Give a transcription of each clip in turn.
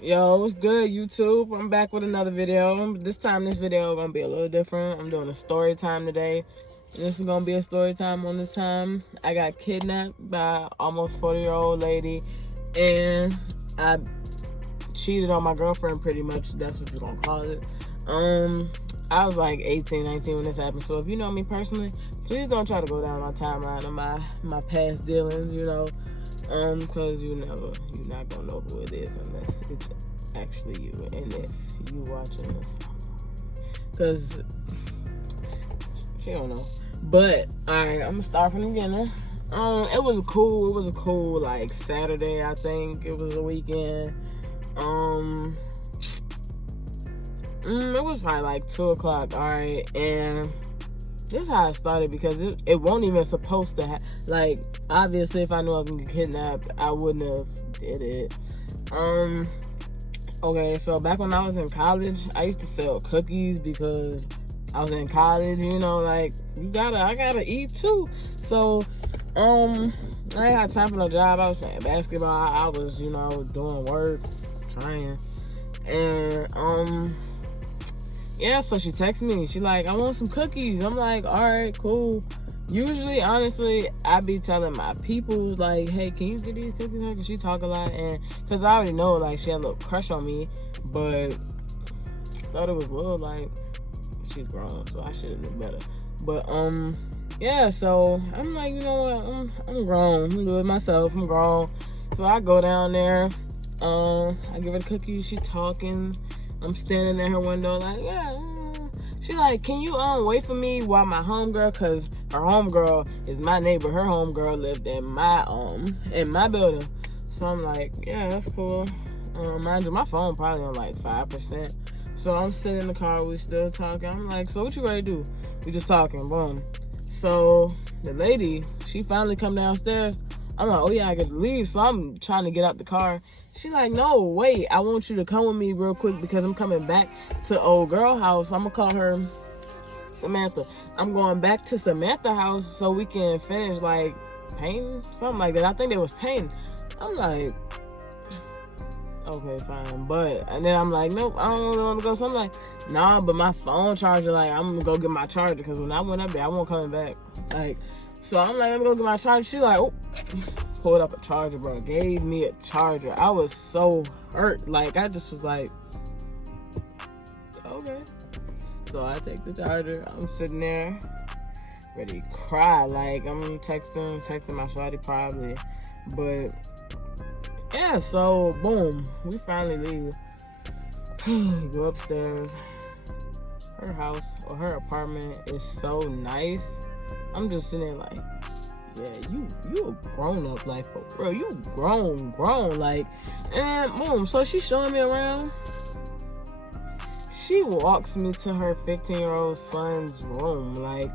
Yo, what's good, YouTube? I'm back with another video. This video gonna be a little different. I'm doing a story time today. This is gonna be a story time on this time. I got kidnapped by almost 40-year-old lady, and I cheated on my girlfriend, pretty much. That's what you're gonna call it. I was like 18, 19 when this happened. So if you know me personally, please don't try to go down my timeline of my past dealings, because you're not gonna know who it is unless it's actually you. And if you watching this, because you don't know. But alright, I'm gonna start from the beginning. It was a cool like Saturday. I think it was a weekend. It was probably like 2 o'clock. Alright, and this is how it started, because it wasn't even supposed to like, obviously if I knew I was gonna get kidnapped, I wouldn't have did it. Okay, so back when I was in college, I used to sell cookies because I was in college, like I gotta eat too. So I ain't had time for no job. I was playing basketball. I was, doing work, trying. And yeah, so she texted me. She like, I want some cookies. I'm like, all right, cool. Usually, honestly, I be telling my people, like, hey, can you get these cookies? Because she talk a lot. And because I already know, like, she had a little crush on me. But thought it was little, like, she's grown. So I should have known better. But, yeah, so I'm like, you know what? I'm grown. I'm doing it myself. I'm grown. So I go down there. I give her the cookies. She talking. I'm standing at her window like, yeah. She like, can you wait for me while my homegirl, cause her homegirl is my neighbor. Her homegirl lived in my building. So I'm like, yeah, that's cool. Mind you, my phone probably on like 5%. So I'm sitting in the car, we still talking. I'm like, so what you ready to do? We just talking, boom. So the lady, she finally come downstairs. I'm like, oh yeah, I got to leave. So I'm trying to get out the car. She like, no, wait, I want you to come with me real quick because I'm coming back to old girl house. I'm gonna call her Samantha. I'm going back to Samantha house so we can finish like painting, something like that. I think they was painting. I'm like, okay, fine. And then I'm like, nope, I don't want to go. So I'm like, nah, but my phone charger, like, I'm gonna go get my charger because when I went up there, I won't coming back. Like, so I'm like, I'm gonna get my charger. She like, oh, pulled up a charger, bro. Gave me a charger. I was so hurt. Like, I just was like, okay. So I take the charger. I'm sitting there, ready to cry. Like, I'm texting my shawty probably. But yeah, so boom, we finally leave. Go upstairs. Her house or her apartment is so nice. I'm just sitting there like, yeah, you a grown up, like, for real. You grown, like, and boom. So she's showing me around. She walks me to her 15-year-old son's room. Like,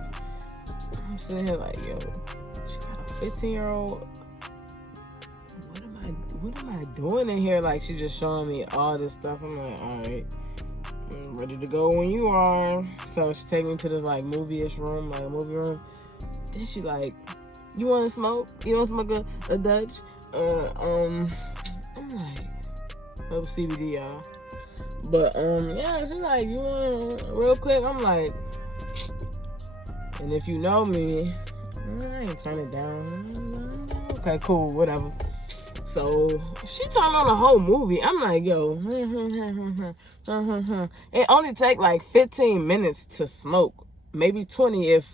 I'm sitting here like, yo, she got a 15-year-old. What am I doing in here? Like, she just showing me all this stuff. I'm like, all right, I'm ready to go when you are. So she take me to this like movie-ish room, like a movie room. Then she like, you want to smoke? You want to smoke a Dutch? I'm like, that was CBD, y'all. But yeah, she's like, you want to real quick? I'm like, and if you know me, I ain't turn it down. Okay, cool, whatever. So she turned on the whole movie. I'm like, yo, it only take like 15 minutes to smoke, maybe 20 if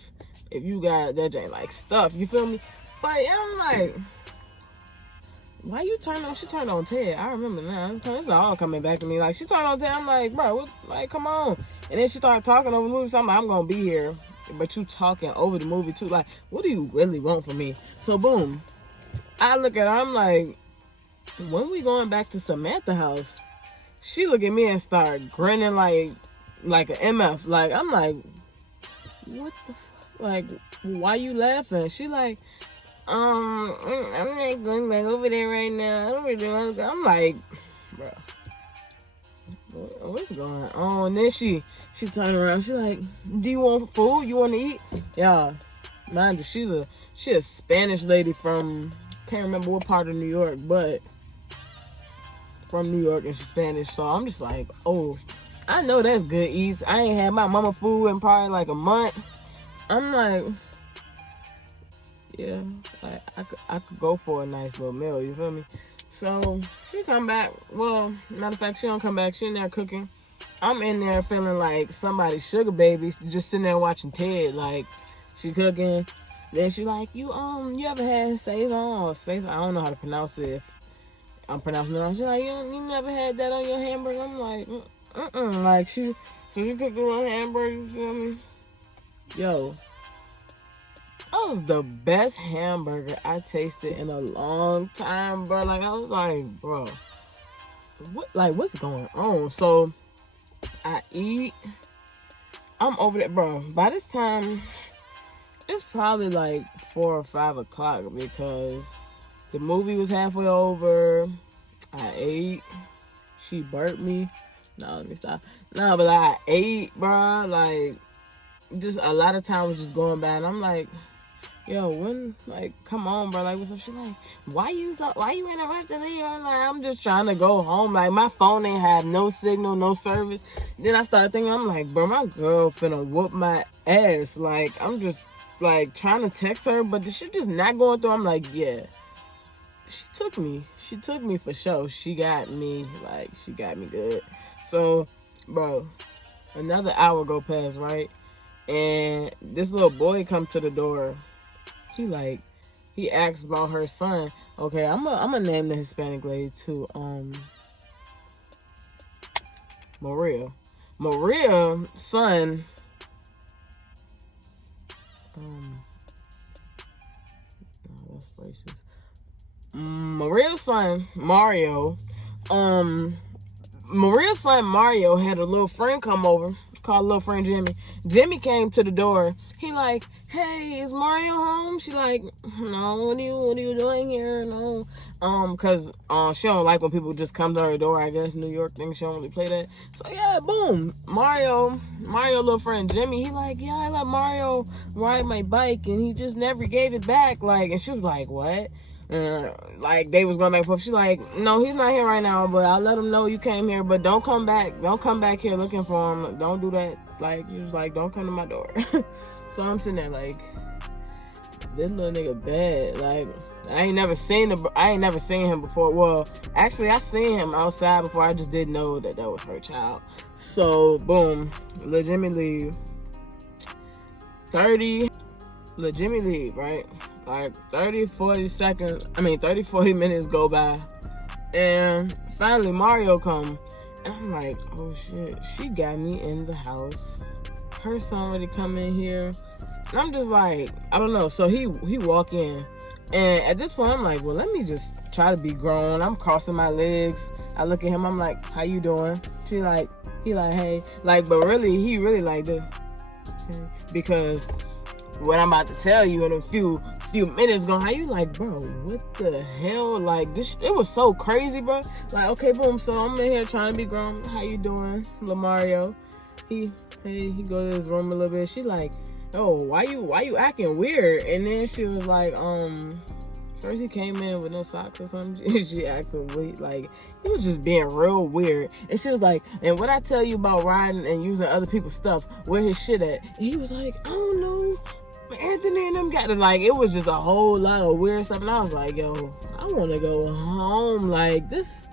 you got that ain't like stuff. You feel me? But yeah, I'm like, why you turn on? She turned on Ted. I remember now. It's all coming back to me. Like, she turned on Ted. I'm like, bro, what, like, come on. And then she started talking over the movie. So I'm like, I'm gonna be here, but you talking over the movie too. Like, what do you really want from me? So boom, I look at her. I'm like, when we going back to Samantha house? She look at me and start grinning like an MF. Like, I'm like, what the fuck? Like, why you laughing? She like, I'm not going back over there right now. I don't really want to go. I'm like, bro, what's going on? And then she turned around. She like, do you want food? You want to eat? Yeah, mind you, she's a Spanish lady from, can't remember what part of New York, but from New York and she's Spanish, so I'm just like, oh, I know that's good eats. I ain't had my mama food in probably like a month. I'm like, yeah, like I could go for a nice little meal, you feel me? So she come back. Well, matter of fact, she don't come back. She in there cooking. I'm in there feeling like somebody's sugar baby, just sitting there watching Ted. Like, she cooking. Then she like, you ever had Saison or Saison? I don't know how to pronounce it. If I'm pronouncing it wrong. She's like, you never had that on your hamburger? I'm like, Like, so she cooked a little hamburger, you feel me? Yo, that was the best hamburger I tasted in a long time, bro. Like, I was like, bro, what's going on? So I eat. I'm over there, bro. By this time, it's probably like 4 or 5 o'clock because the movie was halfway over. I ate. She burped me. No, let me stop. No, but I ate, bro. Like, just a lot of time was just going by, and I'm like, yo, when, like, come on, bro. Like, what's up? She's like, why you in a rush to leave? I'm like, I'm just trying to go home. Like, my phone ain't have no signal, no service. Then I started thinking, I'm like, bro, my girl finna whoop my ass. Like, I'm just, like, trying to text her, but the shit just not going through. I'm like, yeah. She took me. She took me for sure. She got me. Like, she got me good. So, bro, another hour go past, right? And this little boy come to the door. He asks about her son. Okay, I'm gonna name the Hispanic lady too. Maria. Maria's son. That's racist. Maria's son Mario. Maria's son Mario had a little friend come over, called little friend Jimmy. Jimmy came to the door. He like, hey, is Mario home? She like, no, what are you doing here? No. Cause she don't like when people just come to her door, I guess. New York thing, she don't really play that. So yeah, boom. Mario little friend Jimmy, he like, yeah, I let Mario ride my bike and he just never gave it back. Like, and she was like, what? Like, they was going back and forth. She's like, no, he's not here right now, but I'll let him know you came here, but don't come back here looking for him. Don't do that. Like, she was like, don't come to my door. So I'm sitting there like, this little nigga bad. Like, I ain't never seen him before. Well, actually, I seen him outside before. I just didn't know that was her child. So boom, let Jimmy leave. 30 right? Like 30, 40 minutes go by. And finally Mario come. And I'm like, oh shit, she got me in the house. Her son already come in here. And I'm just like, I don't know. So he walk in. And at this point, I'm like, well, let me just try to be grown. I'm crossing my legs. I look at him. I'm like, how you doing? He like, hey. Like, but really, he really like this. Okay. Because what I'm about to tell you in a few minutes ago, how you like, bro, what the hell? Like, this, it was so crazy, bro. Like, okay, boom. So I'm in here trying to be grown. How you doing, Lamario? He go to his room a little bit. She like, oh, why you acting weird? And then she was like, first he came in with no socks or something. She asked him, like, he was just being real weird. And she was like, and what I tell you about riding and using other people's stuff, where his shit at? And he was like, I don't know. Anthony and them got it. Like, it was just a whole lot of weird stuff. And I was like, yo, I want to go home. Like, this,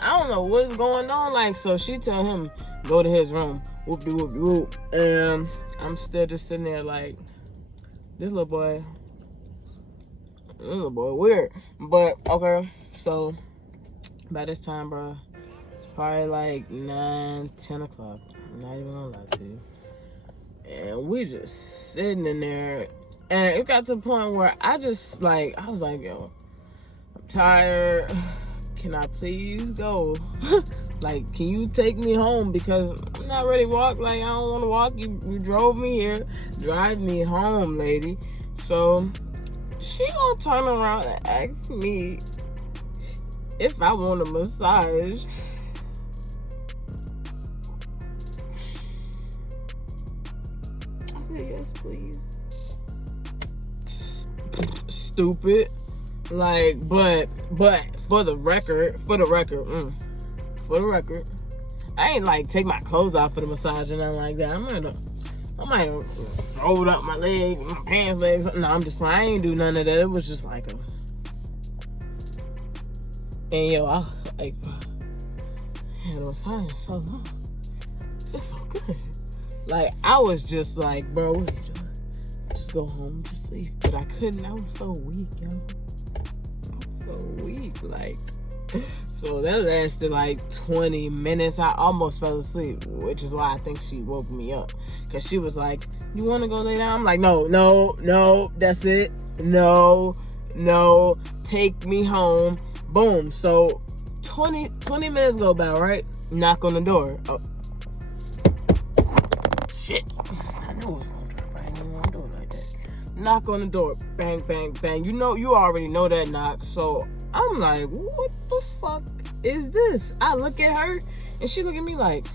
I don't know what's going on. Like, so she tell him, go to his room. Whoop-de-whoop-de-whoop. And I'm still just sitting there like, this little boy weird. But okay, so by this time, bro, it's probably like 9, 10 o'clock. I'm not even gonna lie to you. And we just sitting in there, and it got to the point where I was like, yo, I'm tired. Can I please go? Like, can you take me home? Because I'm not ready to walk. Like, I don't want to walk. You drove me here. Drive me home, lady. So she gonna turn around and ask me if I want a massage. I said, yes, please. Stupid. Like, but for the record, I ain't like take my clothes off for the massage and nothing like that. I might have rolled up my leg, my pants legs. No, I'm just playing. I ain't do none of that. It was just like a, and yo, I like, yeah, the massage so long. It's so good. Like, I was just like, bro, what are you doing? Just go home, just sleep. But I couldn't. I was so weak, yo. So weak, like. So that lasted like 20 minutes. I almost fell asleep, which is why I think she woke me up. Because she was like, you want to go lay down? I'm like, no, that's it. No, take me home. Boom. So 20 minutes go by, right? Knock on the door. Oh. Shit. I knew it was going to drop. I didn't even want to do it like that. Knock on the door. Bang, bang, bang. You already know that knock. So I'm like, what the fuck is this? I look at her and she look at me like,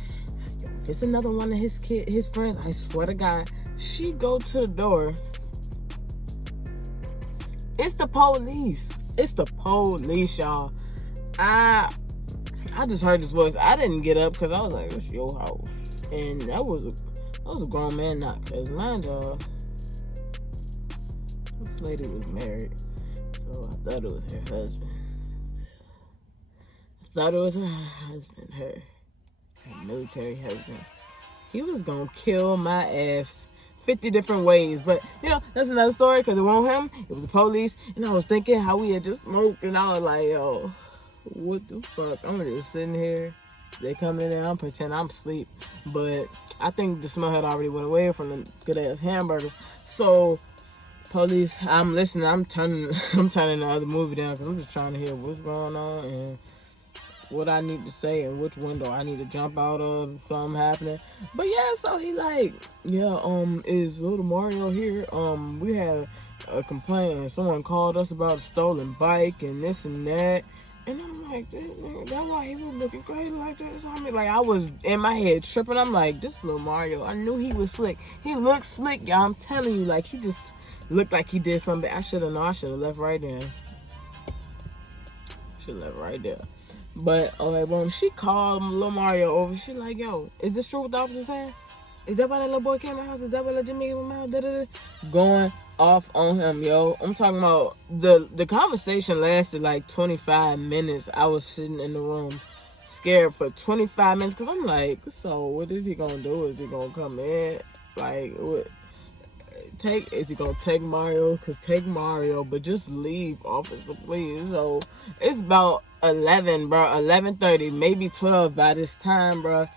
yo, if it's another one of his friends, I swear to God, she go to the door. It's the police. It's the police, y'all. I just heard this voice. I didn't get up because I was like, it's your house. And that was a grown man knock. Because mind y'all, this lady was married. So I thought it was her husband. Her military husband. He was gonna kill my ass 50 different ways. But, that's another story because it wasn't him. It was the police. And I was thinking how we had just smoked. And I was like, yo, what the fuck? I'm just sitting here. They come in there. I'm pretending I'm asleep. But I think the smell had already went away from the good-ass hamburger. So, police, I'm listening. I'm turning the other movie down because I'm just trying to hear what's going on and what I need to say and which window I need to jump out of if something happening. But yeah, so he like, is little Mario here? We had a complaint and someone called us about a stolen bike and this and that. And I'm like, that's why he was looking crazy like this. I mean, like, I was in my head tripping. I'm like, this little Mario, I knew he was slick. He looked slick, y'all. I'm telling you, like, he just looked like he did something. I should have known. I should have left right there. But, okay, boom, she called little Mario over. She like, yo, is this true what the officer saying? Is that why that little boy came to my house? Is that why that Jimmy came to my house? Da-da-da. Going off on him, yo. I'm talking about the conversation lasted like 25 minutes. I was sitting in the room scared for 25 minutes because I'm like, so what is he gonna do? Is he gonna come in? Like, what? Is he gonna take Mario? Cause take Mario, but just leave, officer, please. So it's about 11, bro, 11:30, maybe 12 by this time, bro.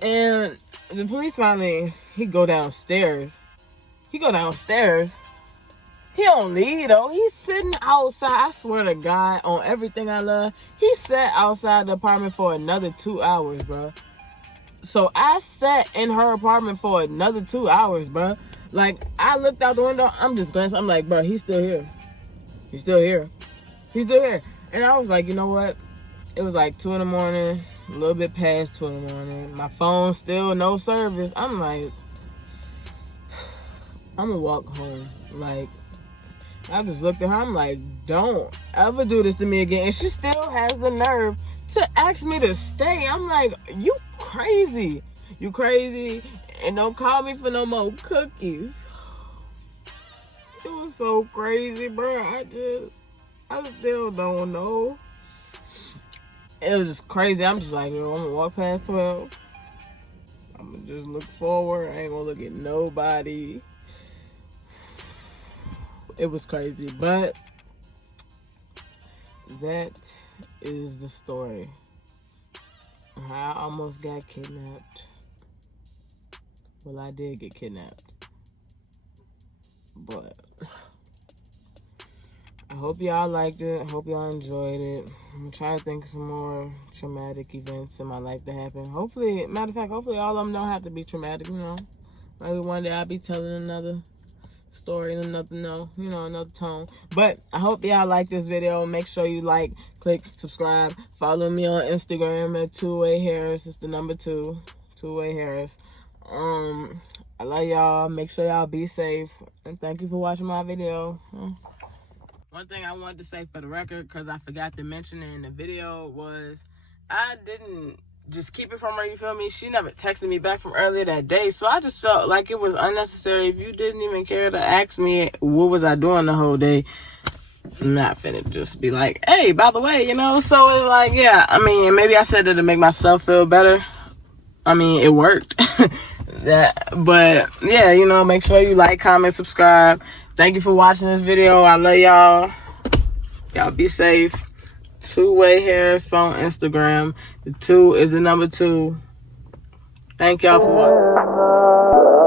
And the police finally, he go downstairs. He don't leave though. He's sitting outside. I swear to God, on everything I love, he sat outside the apartment for another 2 hours, bro. So I sat in her apartment for another 2 hours, bro. Like, I looked out the window. I'm just glancing. I'm like, bro, he's still here. And I was like, you know what? It was like 2 in the morning, a little bit past 2 in the morning. My phone still no service. I'm like, I'm gonna walk home. Like, I just looked at her. I'm like, don't ever do this to me again. And she still has the nerve to ask me to stay. I'm like, you crazy. And don't call me for no more cookies. It was so crazy, bro. I still don't know. It was just crazy. I'm just like, I'm gonna walk past 12. I'm gonna just look forward. I ain't gonna look at nobody. It was crazy, but that is the story. I almost got kidnapped. Well, I did get kidnapped. But I hope y'all liked it. I hope y'all enjoyed it. I'm gonna try to think of some more traumatic events in my life that happened. Hopefully, matter of fact, hopefully all of them don't have to be traumatic, Maybe one day I'll be telling another story in another tone. But I hope y'all like this video. Make sure you like, click, subscribe. Follow me on Instagram at 2-Way Harris. It's the number 2-Way Harris. I love y'all. Make sure y'all be safe. And thank you for watching my video. one thing I wanted to say for the record, because I forgot to mention it in the video, was I didn't just keep it from her, you feel me? She never texted me back from earlier that day, so I just felt like it was unnecessary. If you didn't even care to ask me what was I doing the whole day, I'm not finna just be like, hey, by the way, you know? So it's like, yeah, I mean, maybe I said that to make myself feel better. I mean, it worked. But yeah, you know, make sure you like, comment, subscribe. Thank you for watching this video. I love y'all. Y'all be safe. Two-way Harris on Instagram. The 2 is the number 2. Thank y'all for watching.